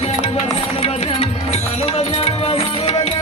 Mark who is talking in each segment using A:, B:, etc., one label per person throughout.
A: Bhagwan, Bhagwan, Bhagwan, Bhagwan, Bhagwan,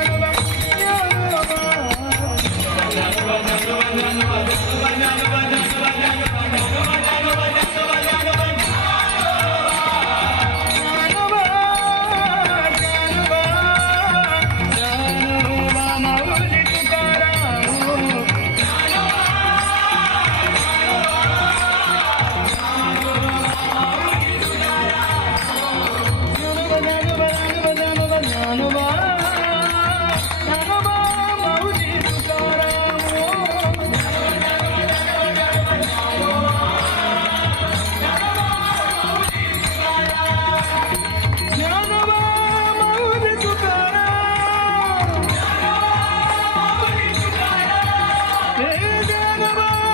A: Shiva.